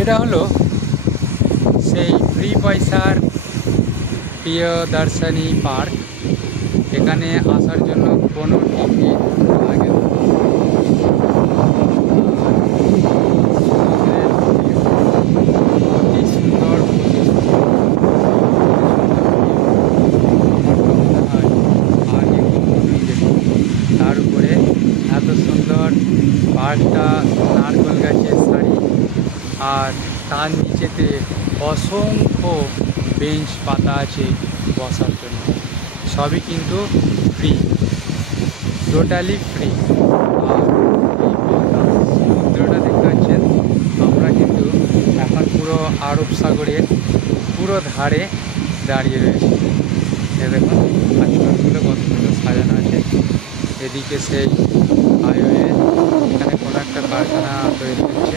এটা হলো সেই ফ্রি পয়সার প্রিয়দর্শনী পার্ক। এখানে আসার জন্য কোনো টিকিট লাগে না। অতি সুন্দর, তার উপরে এত সুন্দর পার্কটা, নারকেল গাছের সারি, আর তার নিচেতে অসংখ্য বেঞ্চ পাতা আছে বসার জন্য। সবই কিন্তু ফ্রি, টোটালি ফ্রি। আর এই সমুদ্রটা দেখতে পাচ্ছেন, আমরা কিন্তু এখন পুরো আরব সাগরের পুরো ধারে দাঁড়িয়ে রয়েছে। এ দেখুন আজকালগুলো কত সুন্দর সাজানো আছে। এদিকে সেই হাইওয়ে, এখানে কোনো একটা কারখানা তৈরি হচ্ছে।